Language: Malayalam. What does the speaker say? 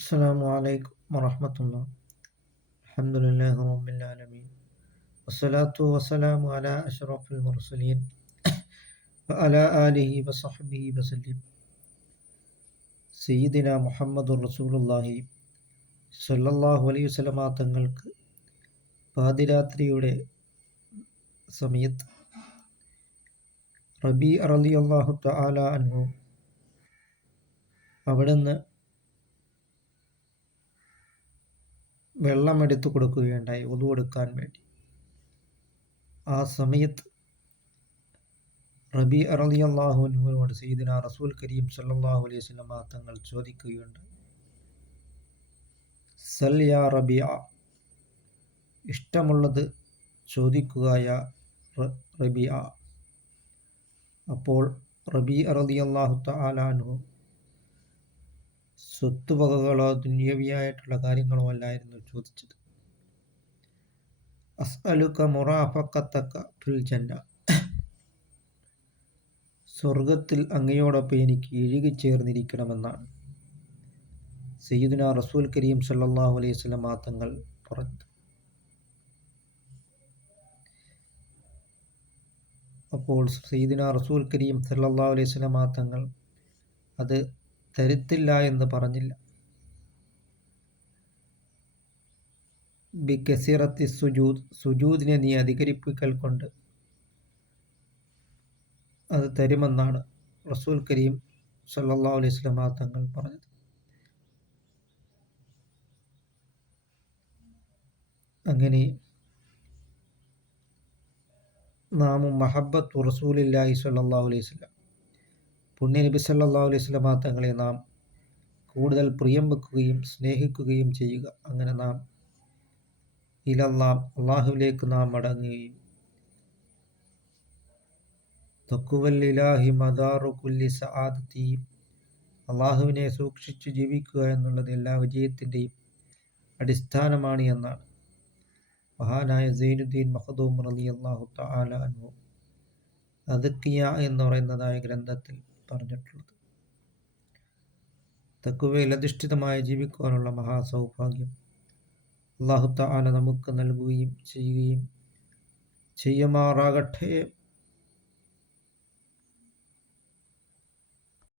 السلام عليكم ورحمة الله. الحمد لله رب العالمين والصلاة والسلام على أشرف المرسلين وعلى آله وصحبه وسلم. സയ്യിദിന മുഹമ്മദ് റസൂലുള്ളാഹി സ്വല്ലല്ലാഹു അലൈഹി വസല്ലമ തങ്ങൾക്ക് പാതിരാത്രിയുടെ സമയത്ത് റബീ റളിയല്ലാഹു തആല അൻഹു അവിടുന്ന് വെള്ളമെടുത്തു കൊടുക്കുകയുണ്ടായി വുളു എടുക്കാൻ വേണ്ടി. ആ സമയത്ത് റബീ റളിയല്ലാഹു അൻഹുവിനോട് സയ്യിദുനാ റസൂൽ കരീം സല്ലല്ലാഹു അലൈഹി വസല്ലമ തങ്ങൾ ചോദിക്കുകയുണ്ടായി, സൽ യാ റബീഅ, ഇഷ്ടമുള്ളത് ചോദിക്കുക യാ റബീഅ. അപ്പോൾ റബീ റളിയല്ലാഹു തആല അൻഹു സ്വത്തുവകകളോ ദുനിയവിയായിട്ടുള്ള കാര്യങ്ങളോ അല്ലായിരുന്നു ചോദിച്ചത്. അസ്അലുക മുറാഫഖതക ഫിൽ ജന്ന, സ്വർഗത്തിൽ അങ്ങയോടൊപ്പം എനിക്ക് ഇഴുകിച്ചേർന്നിരിക്കണമെന്നാണ് സയ്യിദുനാ റസൂൽ കരീം സല്ലല്ലാഹു അലൈഹി വസല്ലമ തങ്ങൾ പറഞ്ഞത്. അപ്പോൾ സയ്യിദുനാ റസൂൽ കരീം സല്ലല്ലാഹു അലൈഹി വസല്ലമ തങ്ങൾ അത് തരുത്തില്ല എന്ന് പറഞ്ഞില്ല. ബി കസീറത്തി സുജൂദ്, സുജൂദിനെ നീ അധികരിപ്പിക്കൽ കൊണ്ട് അത് തരുമെന്നാണ് റസൂൽ കരീം സല്ലല്ലാഹു അലൈഹി വസല്ലമ തങ്ങൾ പറഞ്ഞത്. അങ്ങനെ നാമും മഹബ്ബത്തു റസൂലില്ലാഹി സ്വല്ലല്ലാഹു അലൈഹി വസല്ലം, പുണ്യ നബി സല്ലല്ലാഹു അലൈഹി വസല്ലമ തങ്ങളെ നാം കൂടുതൽ പ്രിയം വെക്കുകയും സ്നേഹിക്കുകയും ചെയ്യുക. അങ്ങനെ നാം അള്ളാഹുവിലേക്ക് നാം മടങ്ങുകയും തഖ്വല്ലില്ലാഹി മദാറു കുല്ലി സആദത്തി, അള്ളാഹുവിനെ സൂക്ഷിച്ചു ജീവിക്കുക എന്നുള്ളത് എല്ലാ വിജയത്തിൻ്റെയും അടിസ്ഥാനമാണ് എന്നാണ് മഹാനായ സൈനുദ്ദീൻ മഖ്ദൂം റളിയല്ലാഹു തആല അൻഹു അദ്കിയ എന്ന് പറയുന്നതായ ഗ്രന്ഥത്തിൽ പറഞ്ഞിട്ടുള്ളത്. തഖ്വയിൽ അധിഷ്ഠിതമായി ജീവിക്കുവാനുള്ള മഹാസൗഭാഗ്യം അല്ലാഹു തആല നമുക്ക് നൽകുകയും ചെയ്യുമാറാകട്ടെ.